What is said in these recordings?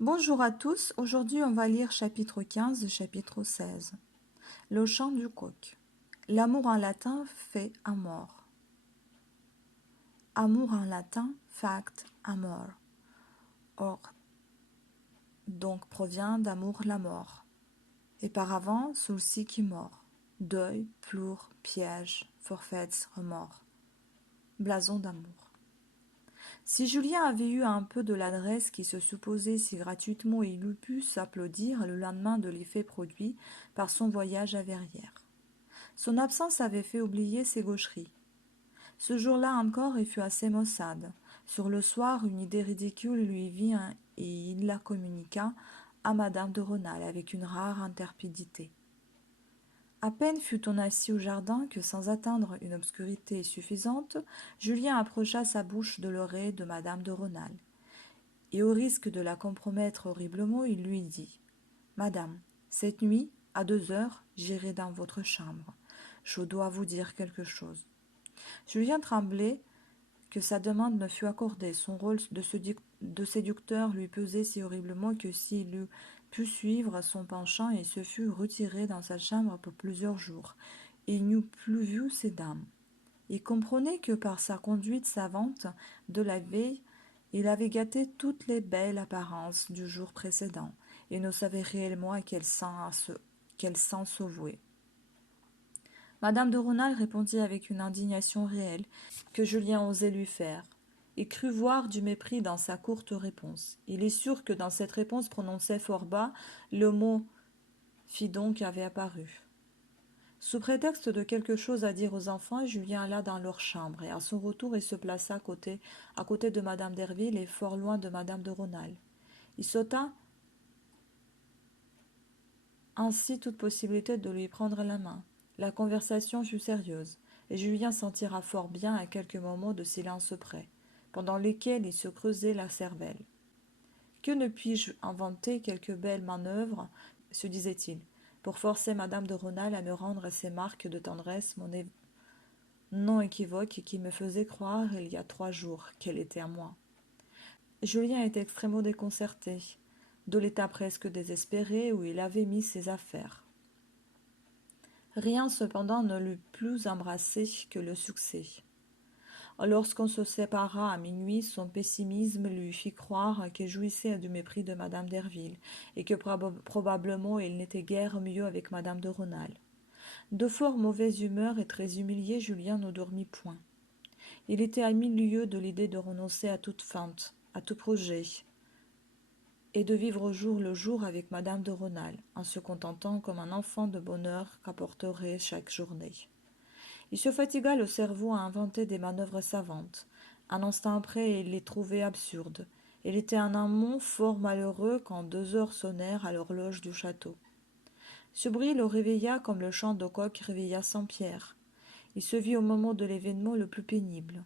Bonjour à tous, aujourd'hui on va lire chapitre 15 chapitre 16. Le chant du coq. L'amour en latin fait amor. Amour en latin, fact amor. Or, donc provient d'amour la mort. Et par avant, sulci qui mord. Deuil, plour, piège, forfaits, remords. Blason d'amour. Si Julien avait eu un peu de l'adresse qui se supposait si gratuitement il eût pu s'applaudir le lendemain de l'effet produit par son voyage à Verrières. Son absence avait fait oublier ses gaucheries. Ce jour-là encore, il fut assez maussade. Sur le soir, une idée ridicule lui vit et il la communiqua à madame de Rênal avec une rare intrépidité. À peine fut-on assis au jardin que, sans atteindre une obscurité suffisante, Julien approcha sa bouche de l'oreille de madame de Rênal. Et au risque de la compromettre horriblement, il lui dit « Madame, cette nuit, à 2 heures, j'irai dans votre chambre. Je dois vous dire quelque chose. » Julien tremblait que sa demande ne fût accordée. Son rôle de séducteur lui pesait si horriblement que s'il eût pu suivre son penchant, il se fût retiré dans sa chambre pour plusieurs jours, et il n'eût plus vu ces dames. Il comprenait que par sa conduite savante de la veille, il avait gâté toutes les belles apparences du jour précédent, et ne savait réellement à quel sens se vouer. Madame de Rênal répondit avec une indignation réelle que Julien osait lui faire. Il crut voir du mépris dans sa courte réponse. Il est sûr que dans cette réponse prononcée fort bas, le mot « fit donc » avait apparu. Sous prétexte de quelque chose à dire aux enfants, Julien alla dans leur chambre, et à son retour il se plaça à côté de madame Derville et fort loin de madame de Rênal. Il s'ôta ainsi toute possibilité de lui prendre la main. La conversation fut sérieuse, et Julien s'en tira fort bien à quelques moments de silence près, pendant lesquels il se creusait la cervelle. « Que ne puis-je inventer quelque belle manœuvre, se disait-il, pour forcer madame de Rênal à me rendre ces marques de tendresse non équivoques qui me faisaient croire, il y a 3 jours, qu'elle était à moi. » Julien était extrêmement déconcerté, de l'état presque désespéré où il avait mis ses affaires. Rien cependant ne l'eût plus embrassé que le succès. Lorsqu'on se sépara à minuit, son pessimisme lui fit croire qu'il jouissait du mépris de madame Derville, et que probablement il n'était guère mieux avec madame de Rênal. De fort mauvaise humeur et très humilié, Julien ne dormit point. Il était à 1000 lieues de l'idée de renoncer à toute feinte, à tout projet, et de vivre au jour le jour avec madame de Rênal, en se contentant comme un enfant de bonheur qu'apporterait chaque journée. Il se fatigua le cerveau à inventer des manœuvres savantes. Un instant après, il les trouvait absurdes. Il était en un mot fort malheureux quand 2 heures sonnèrent à l'horloge du château. Ce bruit le réveilla comme le chant de coq réveilla Saint-Pierre. Il se vit au moment de l'événement le plus pénible.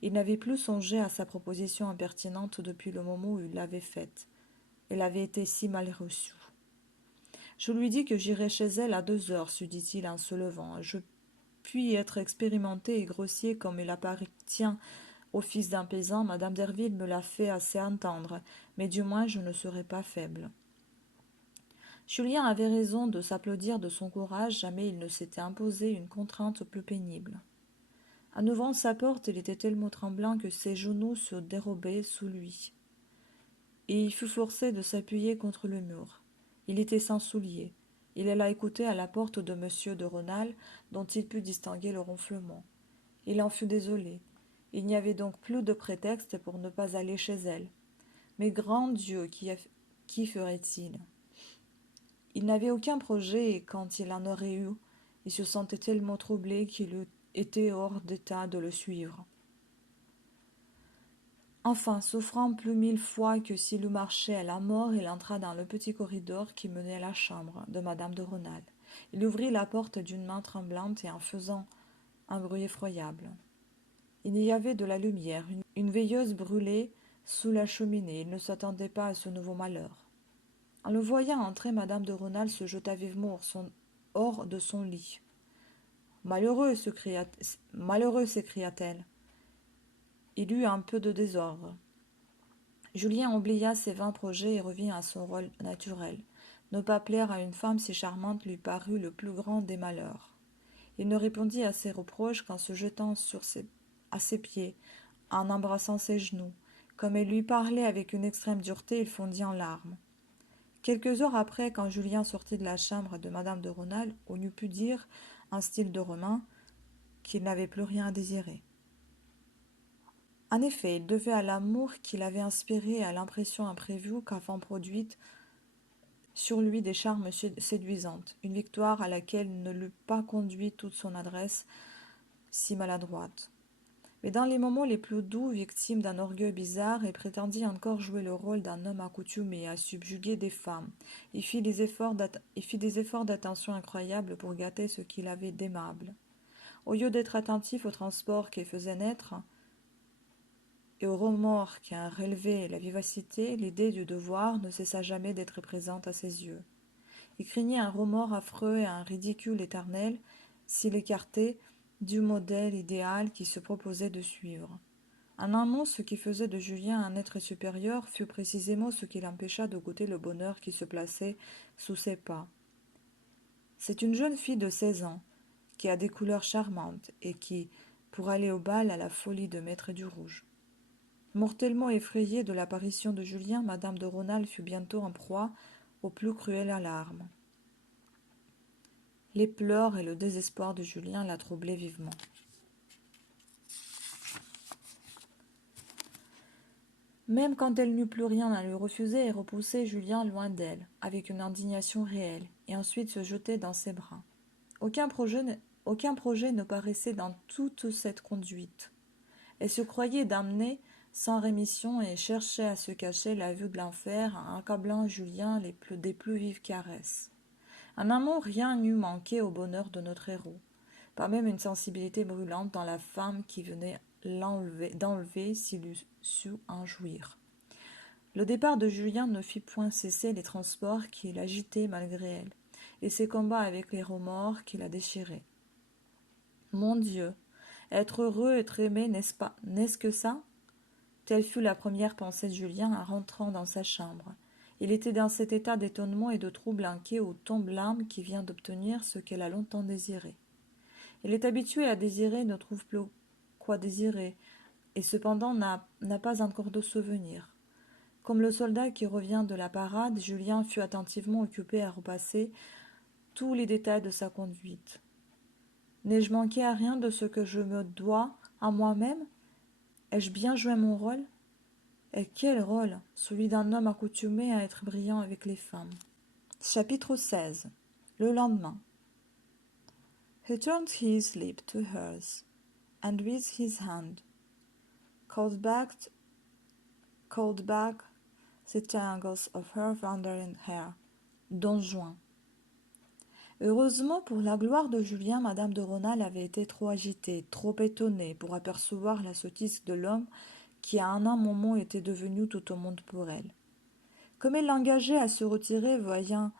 Il n'avait plus songé à sa proposition impertinente depuis le moment où il l'avait faite. Elle avait été si mal reçue. « Je lui dis que j'irai chez elle à 2 heures, se dit-il en se levant. Je puis être expérimenté et grossier comme il appartient au fils d'un paysan, madame Derville me l'a fait assez entendre, mais du moins je ne serai pas faible. » Julien avait raison de s'applaudir de son courage, jamais il ne s'était imposé une contrainte plus pénible. En ouvrant sa porte, il était tellement tremblant que ses genoux se dérobaient sous lui, et il fut forcé de s'appuyer contre le mur. Il était sans souliers. Il alla écouter à la porte de monsieur de Rênal, dont il put distinguer le ronflement. Il en fut désolé. Il n'y avait donc plus de prétexte pour ne pas aller chez elle. Mais grand Dieu, qui ferait-il? Il n'avait aucun projet, et quand il en aurait eu, il se sentait tellement troublé qu'il eût été hors d'état de le suivre. Enfin, souffrant plus 1000 fois que s'il eût marché à la mort, il entra dans le petit corridor qui menait à la chambre de madame de Rênal. Il ouvrit la porte d'une main tremblante et en faisant un bruit effroyable. Il y avait de la lumière, une veilleuse brûlait sous la cheminée. Il ne s'attendait pas à ce nouveau malheur. En le voyant entrer, madame de Rênal se jeta vivement hors de son lit. « Malheureux, s'écria-t-elle. Il eut un peu de désordre. Julien oublia ses vains projets et revint à son rôle naturel. Ne pas plaire à une femme si charmante lui parut le plus grand des malheurs. Il ne répondit à ses reproches qu'en se jetant à ses pieds, en embrassant ses genoux. Comme elle lui parlait avec une extrême dureté, il fondit en larmes. Quelques heures après, quand Julien sortit de la chambre de madame de Rênal, on eût pu dire, en style de romain, qu'il n'avait plus rien à désirer. En effet, il devait à l'amour qu'il avait inspiré et à l'impression imprévue qu'avant produite sur lui des charmes séduisantes, une victoire à laquelle ne l'eût pas conduit toute son adresse si maladroite. Mais dans les moments les plus doux, victime d'un orgueil bizarre, il prétendit encore jouer le rôle d'un homme accoutumé à subjuguer des femmes. Il fit des efforts d'attention incroyables pour gâter ce qu'il avait d'aimable. Au lieu d'être attentif au transport qu'il faisait naître et au remords qui en relevait la vivacité, l'idée du devoir ne cessa jamais d'être présente à ses yeux. Il craignait un remords affreux et un ridicule éternel s'il écartait du modèle idéal qu'il se proposait de suivre. En un mot, ce qui faisait de Julien un être supérieur fut précisément ce qui l'empêcha de goûter le bonheur qui se plaçait sous ses pas. C'est une jeune fille de 16 ans, qui a des couleurs charmantes et qui, pour aller au bal, a la folie de mettre du rouge. Mortellement effrayée de l'apparition de Julien, madame de Rênal fut bientôt en proie aux plus cruelles alarmes. Les pleurs et le désespoir de Julien la troublaient vivement. Même quand elle n'eut plus rien à lui refuser, elle repoussait Julien loin d'elle, avec une indignation réelle, et ensuite se jetait dans ses bras. Aucun projet ne paraissait dans toute cette conduite. Elle se croyait damnée sans rémission et cherchait à se cacher la vue de l'enfer en accablant Julien des plus vives caresses. En un mot, rien n'eût manqué au bonheur de notre héros, pas même une sensibilité brûlante dans la femme qui venait d'enlever s'il eût su en jouir. Le départ de Julien ne fit point cesser les transports qui l'agitaient malgré elle, et ses combats avec les remords qui la déchiraient. Mon Dieu, être heureux, être aimé, n'est-ce que ça? Telle fut la première pensée de Julien en rentrant dans sa chambre. Il était dans cet état d'étonnement et de trouble inquiet où tombe l'âme qui vient d'obtenir ce qu'elle a longtemps désiré. Il est habitué à désirer, ne trouve plus quoi désirer, et cependant n'a pas encore de souvenir. Comme le soldat qui revient de la parade, Julien fut attentivement occupé à repasser tous les détails de sa conduite. N'ai-je manqué à rien de ce que je me dois à moi-même? Ai-je bien joué mon rôle? Et quel rôle? Celui d'un homme accoutumé à être brillant avec les femmes. Chapitre 16. Le lendemain. He turned his lip to hers, and with his hand called back the tangles of her wandering hair. Don Juan. Heureusement pour la gloire de Julien, madame de Rênal avait été trop agitée, trop étonnée pour apercevoir la sottise de l'homme qui à un moment était devenu tout au monde pour elle. Comme elle l'engageait à se retirer, voyant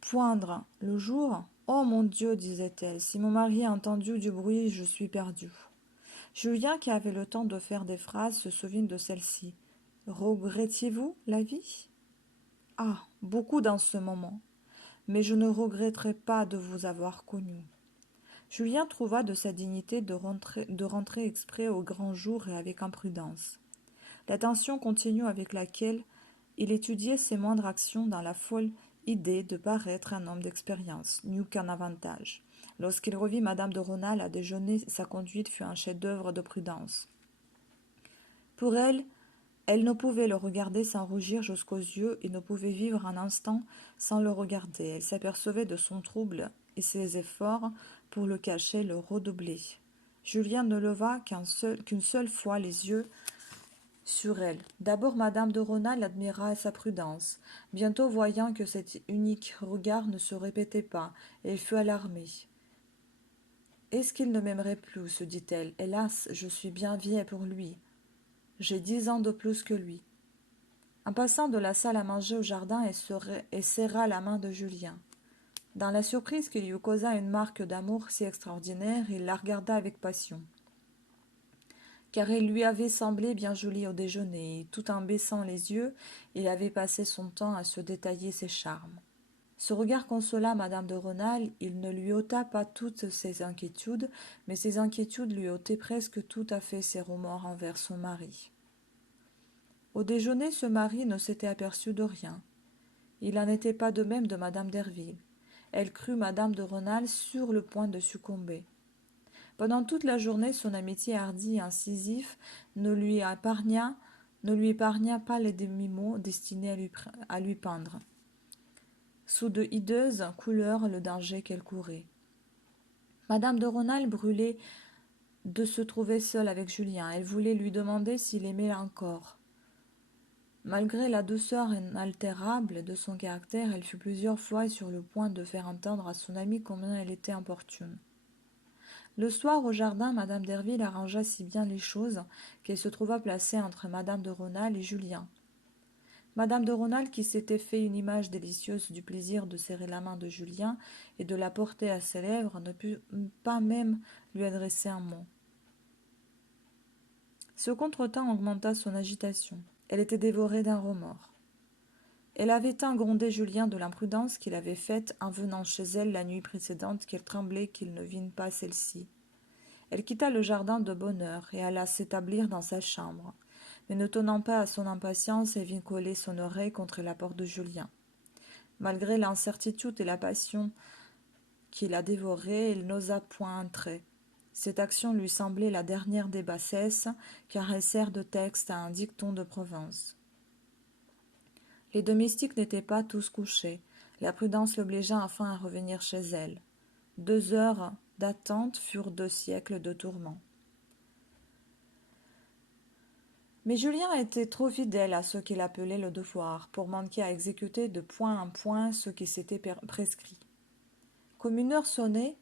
poindre le jour, « Oh mon Dieu, disait-elle, si mon mari a entendu du bruit, je suis perdue. » Julien, qui avait le temps de faire des phrases, se souvint de celle-ci. « Regrettiez-vous la vie ?»« Ah, beaucoup dans ce moment. Mais je ne regretterai pas de vous avoir connu. » Julien trouva de sa dignité de rentrer exprès au grand jour et avec imprudence. L'attention continue avec laquelle il étudiait ses moindres actions dans la folle idée de paraître un homme d'expérience n'eut qu'un avantage. Lorsqu'il revit madame de Rênal à déjeuner, sa conduite fut un chef-d'œuvre de prudence. Pour elle, elle ne pouvait le regarder sans rougir jusqu'aux yeux et ne pouvait vivre un instant sans le regarder. Elle s'apercevait de son trouble et ses efforts pour le cacher le redoublaient. Julien ne leva qu'une seule fois les yeux sur elle. D'abord madame de Rênal admira sa prudence. Bientôt voyant que cet unique regard ne se répétait pas, elle fut alarmée. « Est-ce qu'il ne m'aimerait plus ?» se dit-elle. « Hélas, je suis bien vieille pour lui. J'ai 10 ans de plus que lui. » En passant de la salle à manger au jardin, elle serra la main de Julien. Dans la surprise qui lui causa une marque d'amour si extraordinaire, il la regarda avec passion. car elle lui avait semblé bien jolie au déjeuner, et tout en baissant les yeux, il avait passé son temps à se détailler ses charmes. Ce regard consola madame de Rênal, il ne lui ôta pas toutes ses inquiétudes, mais ses inquiétudes lui ôtaient presque tout à fait ses remords envers son mari. Au déjeuner, ce mari ne s'était aperçu de rien. Il n'en était pas de même de madame Derville. Elle crut madame de Rênal sur le point de succomber. Pendant toute la journée, son amitié hardie et incisif ne lui épargna pas les demi-mots destinés à lui peindre, sous de hideuses couleurs, le danger qu'elle courait. Madame de Rênal brûlait de se trouver seule avec Julien. Elle voulait lui demander s'il aimait encore. Malgré la douceur inaltérable de son caractère, elle fut plusieurs fois sur le point de faire entendre à son amie combien elle était importune. Le soir, au jardin, madame Derville arrangea si bien les choses qu'elle se trouva placée entre madame de Rênal et Julien. Madame de Rênal, qui s'était fait une image délicieuse du plaisir de serrer la main de Julien et de la porter à ses lèvres, ne put pas même lui adresser un mot. Ce contretemps augmenta son agitation. Elle était dévorée d'un remords. Elle avait tant grondé Julien de l'imprudence qu'il avait faite en venant chez elle la nuit précédente qu'elle tremblait qu'il ne vînt pas celle-ci. Elle quitta le jardin de bonne heure et alla s'établir dans sa chambre. Mais ne tenant pas à son impatience, elle vint coller son oreille contre la porte de Julien. Malgré l'incertitude et la passion qui la dévorait, elle n'osa point entrer. Cette action lui semblait la dernière des bassesses, car elle sert de texte à un dicton de Provence. Les domestiques n'étaient pas tous couchés. La prudence l'obligea enfin à revenir chez elle. 2 heures d'attente furent 2 siècles de tourments. Mais Julien était trop fidèle à ce qu'il appelait le devoir pour manquer à exécuter de point en point ce qui s'était prescrit. Comme une heure sonnait,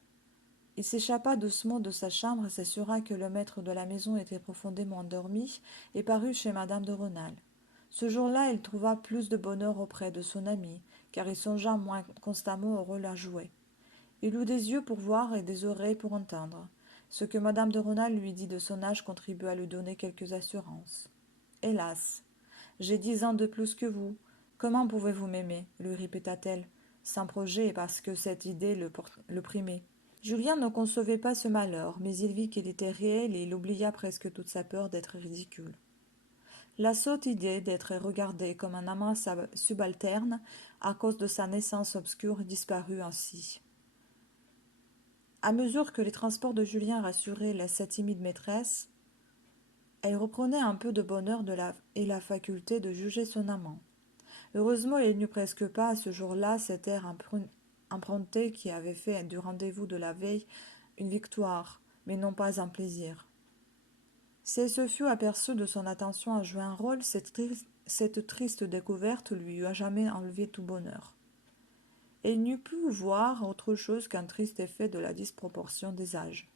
il s'échappa doucement de sa chambre et s'assura que le maître de la maison était profondément endormi et parut chez madame de Rênal. Ce jour-là, il trouva plus de bonheur auprès de son ami, car il songea moins constamment au rôle à jouer. Il eut des yeux pour voir et des oreilles pour entendre. Ce que madame de Rênal lui dit de son âge contribua à lui donner quelques assurances. « Hélas, j'ai 10 ans de plus que vous. Comment pouvez-vous m'aimer » lui répéta-t-elle, sans projet et parce que cette idée le primait. Julien ne concevait pas ce malheur, mais il vit qu'il était réel et il oublia presque toute sa peur d'être ridicule. La sotte idée d'être regardé comme un amant subalterne à cause de sa naissance obscure disparut ainsi. À mesure que les transports de Julien rassuraient sa timide maîtresse, elle reprenait un peu de bonheur et la faculté de juger son amant. Heureusement, il n'eut presque pas à ce jour-là cet air emprunté qui avait fait du rendez-vous de la veille une victoire, mais non pas un plaisir. Si elle se fût aperçue de son attention à jouer un rôle, cette triste découverte lui eût à jamais enlevé tout bonheur. Elle n'eût pu voir autre chose qu'un triste effet de la disproportion des âges.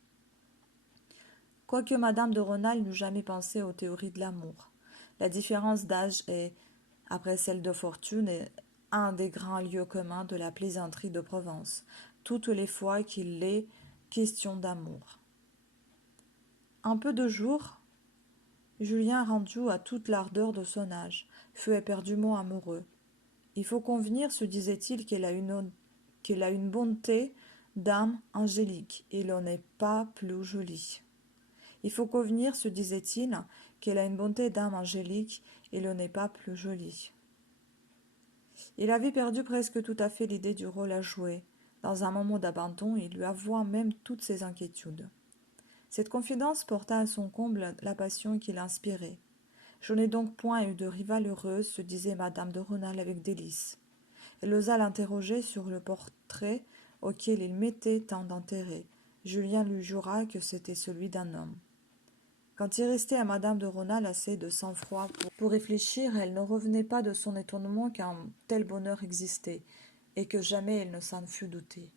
Quoique madame de Rênal n'eût jamais pensé aux théories de l'amour, la différence d'âge est, après celle de fortune, un des grands lieux communs de la plaisanterie de Provence, toutes les fois qu'il est question d'amour. Un peu de jour, Julien, rendu à toute l'ardeur de son âge, fut éperdument amoureux. Il faut convenir, se disait-il, qu'elle a une bonté d'âme angélique, et l'on n'est pas plus jolie. Il faut convenir, se disait-il, qu'elle a une bonté d'âme angélique, et l'on n'est pas plus jolie. Il avait perdu presque tout à fait l'idée du rôle à jouer. Dans un moment d'abandon, il lui avoua même toutes ses inquiétudes. Cette confidence porta à son comble la passion qu'il inspirait. « Je n'ai donc point eu de rivale heureuse, se disait madame de Rênal avec délice. Elle osa l'interroger sur le portrait auquel il mettait tant d'intérêt. Julien lui jura que c'était celui d'un homme. Quand il restait à madame de Rênal assez de sang-froid pour réfléchir, elle ne revenait pas de son étonnement qu'un tel bonheur existait, et que jamais elle ne s'en fût doutée.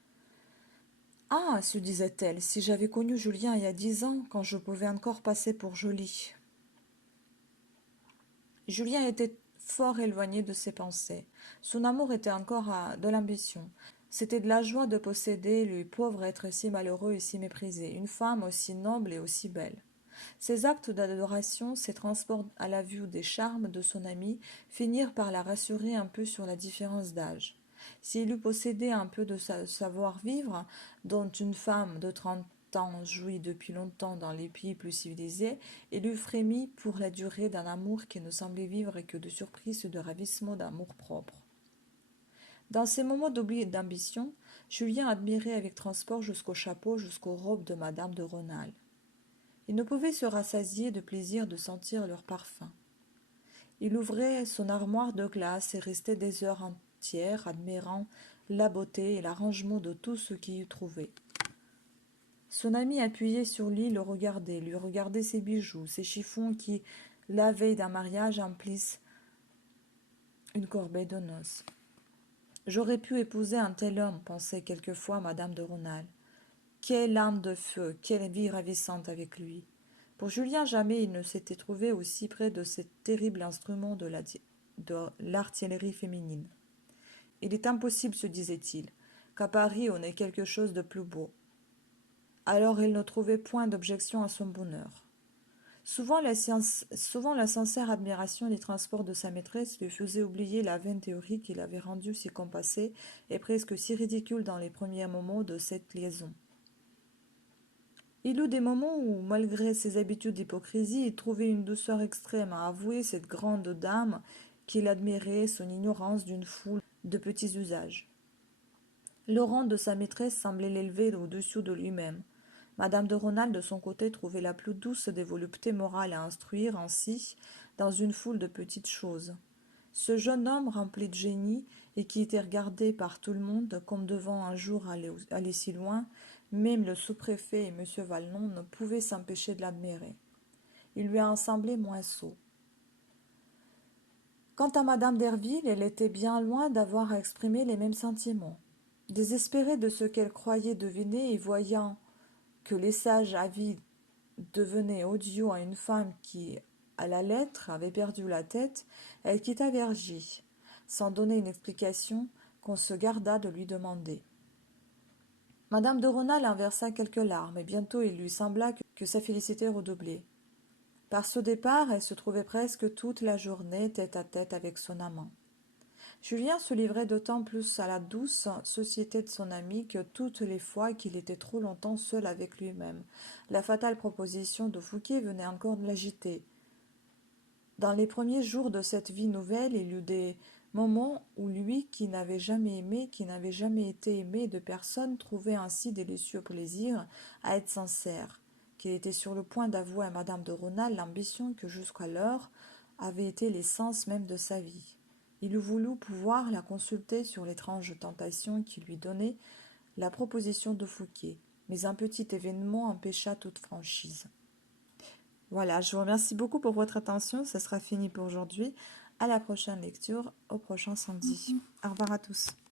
« Ah, se disait-elle, si j'avais connu Julien il y a 10 ans, quand je pouvais encore passer pour jolie. » Julien était fort éloigné de ses pensées. Son amour était encore de l'ambition. C'était de la joie de posséder, lui pauvre être si malheureux et si méprisé, une femme aussi noble et aussi belle. Ces actes d'adoration, ces transports à la vue des charmes de son ami finirent par la rassurer un peu sur la différence d'âge. S'il eût possédé un peu de savoir-vivre, dont une femme de 30 ans jouit depuis longtemps dans les pays plus civilisés, il eût frémi pour la durée d'un amour qui ne semblait vivre que de surprise et de ravissement d'amour-propre. Dans ces moments d'oubli et d'ambition, Julien admirait avec transport jusqu'au chapeau, jusqu'aux robes de madame de Rênal. Il ne pouvait se rassasier de plaisir de sentir leur parfum. Il ouvrait son armoire de glace et restait des heures entières admirant la beauté et l'arrangement de tout ce qu'il y trouvait. Son ami appuyé sur lui le regardait, lui regardait ses bijoux, ses chiffons qui, la veille d'un mariage, emplissent une corbeille de noces. J'aurais pu épouser un tel homme, pensait quelquefois madame de Rênal. Quelle âme de feu, quelle vie ravissante avec lui. Pour Julien, jamais il ne s'était trouvé aussi près de ces terribles instruments de l'artillerie féminine. Il est impossible, se disait-il, qu'à Paris on ait quelque chose de plus beau. Alors il ne trouvait point d'objection à son bonheur. Souvent la sincère admiration des transports de sa maîtresse lui faisait oublier la vaine théorie qui l'avait rendu si compassé et presque si ridicule dans les premiers moments de cette liaison. Il eut des moments où, malgré ses habitudes d'hypocrisie, il trouvait une douceur extrême à avouer cette grande dame qu'il admirait, son ignorance d'une foule de petits usages. Le rang de sa maîtresse semblait l'élever au-dessus de lui-même. Madame de Rênal, de son côté, trouvait la plus douce des voluptés morales à instruire ainsi dans une foule de petites choses. Ce jeune homme rempli de génie et qui était regardé par tout le monde comme devant un jour aller si loin, même le sous-préfet et M. Valnon ne pouvaient s'empêcher de l'admirer. Il lui en semblait moins sot. Quant à madame Derville, elle était bien loin d'avoir à exprimer les mêmes sentiments. Désespérée de ce qu'elle croyait deviner et voyant que les sages avis devenaient odieux à une femme qui, à la lettre, avait perdu la tête, elle quitta Vergy, sans donner une explication qu'on se garda de lui demander. Madame de Rênal en versa quelques larmes, et bientôt il lui sembla que sa félicité redoublait. Par ce départ, elle se trouvait presque toute la journée tête à tête avec son amant. Julien se livrait d'autant plus à la douce société de son ami que toutes les fois qu'il était trop longtemps seul avec lui-même, la fatale proposition de Fouqué venait encore de l'agiter. Dans les premiers jours de cette vie nouvelle, il y eut des moments où lui, qui n'avait jamais aimé, qui n'avait jamais été aimé de personne, trouvait ainsi délicieux plaisir à être sincère, qu'il était sur le point d'avouer à madame de Rênal l'ambition que jusqu'alors avait été l'essence même de sa vie. Il eût voulu pouvoir la consulter sur l'étrange tentation qui lui donnait la proposition de Fouqué, mais un petit événement empêcha toute franchise. Voilà, je vous remercie beaucoup pour votre attention. Ce sera fini pour aujourd'hui. À la prochaine lecture, au prochain samedi. Au revoir à tous.